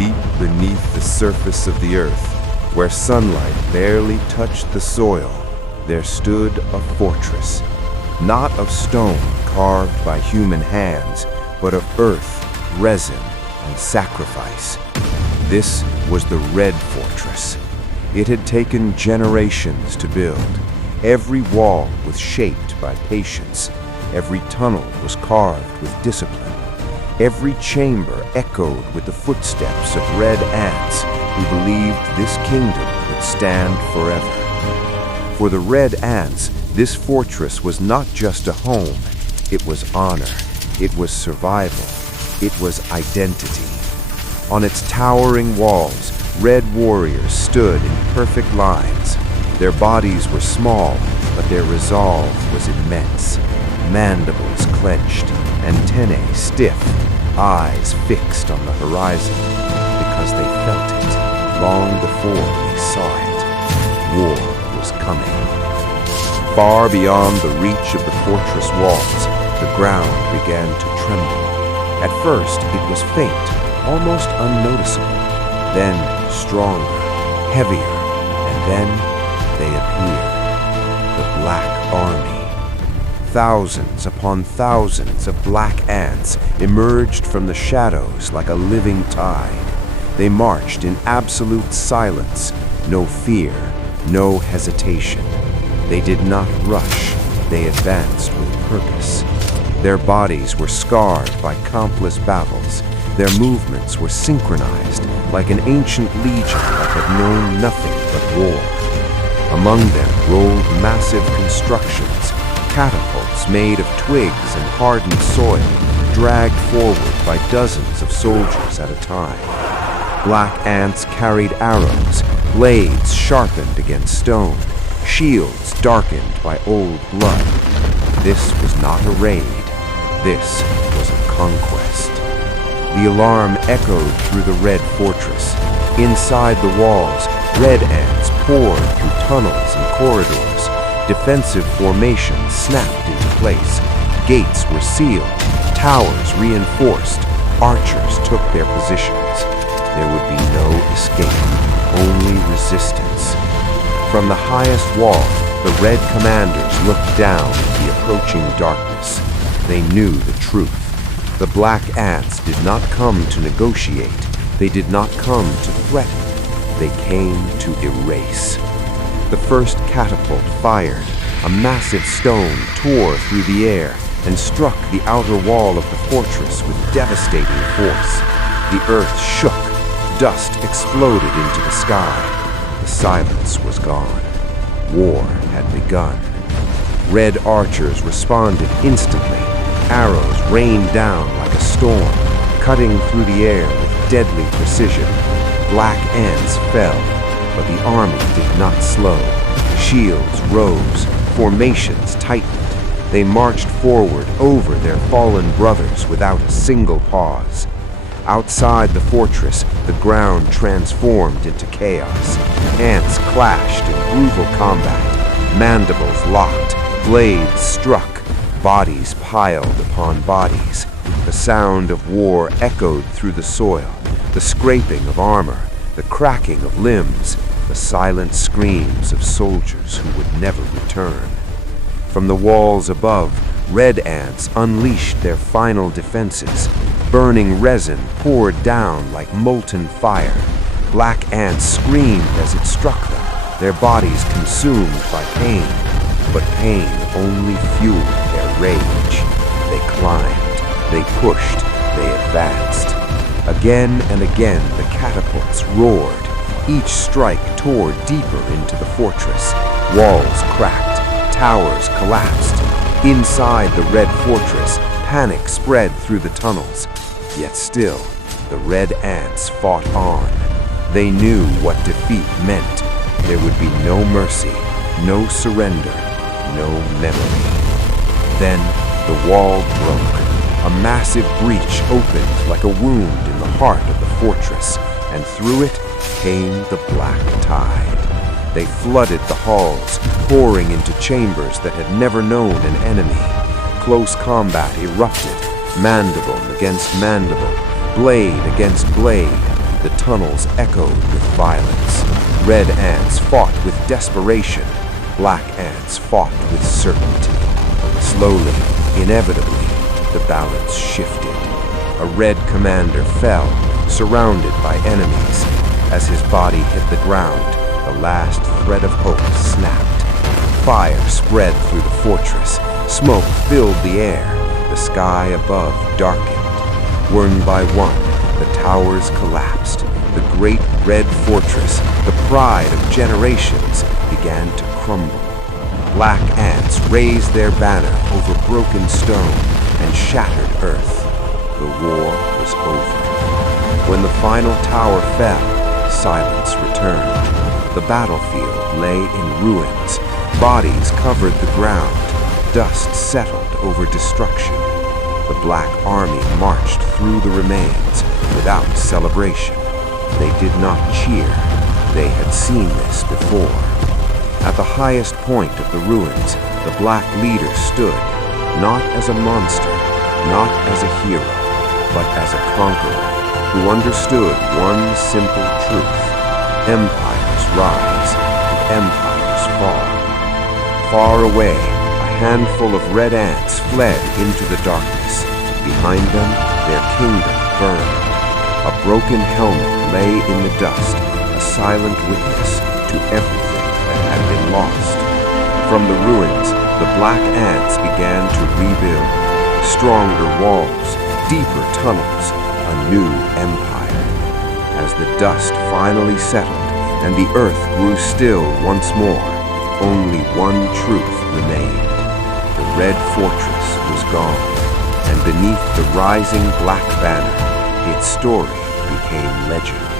Deep beneath the surface of the earth, where sunlight barely touched the soil, there stood a fortress, not of stone carved by human hands, but of earth, resin, and sacrifice. This was the Red Fortress. It had taken generations to build. Every wall was shaped by patience. Every tunnel was carved with discipline. Every chamber echoed with the footsteps of red ants who believed this kingdom would stand forever. For the red ants, this fortress was not just a home. It was honor. It was survival. It was identity. On its towering walls, red warriors stood in perfect lines. Their bodies were small, but their resolve was immense. Mandibles clenched, antennae stiff, eyes fixed on the horizon, because they felt it long before they saw it. War was coming. Far beyond the reach of the fortress walls, the ground began to tremble. At first, it was faint, almost unnoticeable, then stronger, heavier, and then they appeared. The Black Army. Thousands upon thousands of black ants emerged from the shadows like a living tide. They marched in absolute silence, no fear, no hesitation. They did not rush, they advanced with purpose. Their bodies were scarred by countless battles. Their movements were synchronized like an ancient legion that had known nothing but war. Among them rolled massive constructions, catapults made of twigs and hardened soil, dragged forward by dozens of soldiers at a time. Black ants carried arrows, blades sharpened against stone, shields darkened by old blood. This was not a raid. This was a conquest. The alarm echoed through the Red Fortress. Inside the walls, red ants poured through tunnels and corridors. Defensive formations snapped into place. Gates were sealed. Towers reinforced. Archers took their positions. There would be no escape, only resistance. From the highest wall, the Red commanders looked down at the approaching darkness. They knew the truth. The black ants did not come to negotiate. They did not come to threaten. They came to erase. The first catapult fired. A massive stone tore through the air and struck the outer wall of the fortress with devastating force. The earth shook. Dust exploded into the sky. The silence was gone. War had begun. Red archers responded instantly. Arrows rained down like a storm, cutting through the air with deadly precision. Black ants fell, but the army did not slow. Shields rose, formations tightened. They marched forward over their fallen brothers without a single pause. Outside the fortress, the ground transformed into chaos. Ants clashed in brutal combat. Mandibles locked, blades struck, bodies piled upon bodies. The sound of war echoed through the soil, the scraping of armor, the cracking of limbs, the silent screams of soldiers who would never return. From the walls above, red ants unleashed their final defenses. Burning resin poured down like molten fire. Black ants screamed as it struck them, their bodies consumed by pain. But pain only fueled their rage. They climbed, they pushed, they advanced. Again and again the catapults roared. Each strike tore deeper into the fortress. Walls cracked, towers collapsed. Inside the Red Fortress, panic spread through the tunnels. Yet still, the red ants fought on. They knew what defeat meant. There would be no mercy, no surrender, no memory. Then the wall broke. A massive breach opened like a wound in the heart of the fortress, and through it came the black tide. They flooded the halls, pouring into chambers that had never known an enemy. Close combat erupted, mandible against mandible, blade against blade. The tunnels echoed with violence. Red ants fought with desperation. Black ants fought with certainty. Slowly, inevitably, the balance shifted. A red commander fell, surrounded by enemies. As his body hit the ground, the last thread of hope snapped. Fire spread through the fortress. Smoke filled the air. The sky above darkened. One by one, the towers collapsed. The great red fortress, the pride of generations, began to crumble. Black ants raised their banner over broken stone and shattered earth. The war was over. When the final tower fell, silence returned. The battlefield lay in ruins. Bodies covered the ground. Dust settled over destruction. The Black Army marched through the remains without celebration. They did not cheer. They had seen this before. At the highest point of the ruins, the Black leader stood, not as a monster, not as a hero, but as a conqueror who understood one simple truth. Empires rise, and empires fall. Far away, a handful of red ants fled into the darkness. Behind them, their kingdom burned. A broken helmet lay in the dust, a silent witness to everything that had been lost. From the ruins, the black ants began to rebuild. Stronger walls, deeper tunnels, a new empire. As the dust finally settled and the earth grew still once more, only one truth remained. The red fortress was gone, and beneath the rising black banner, its story became legend.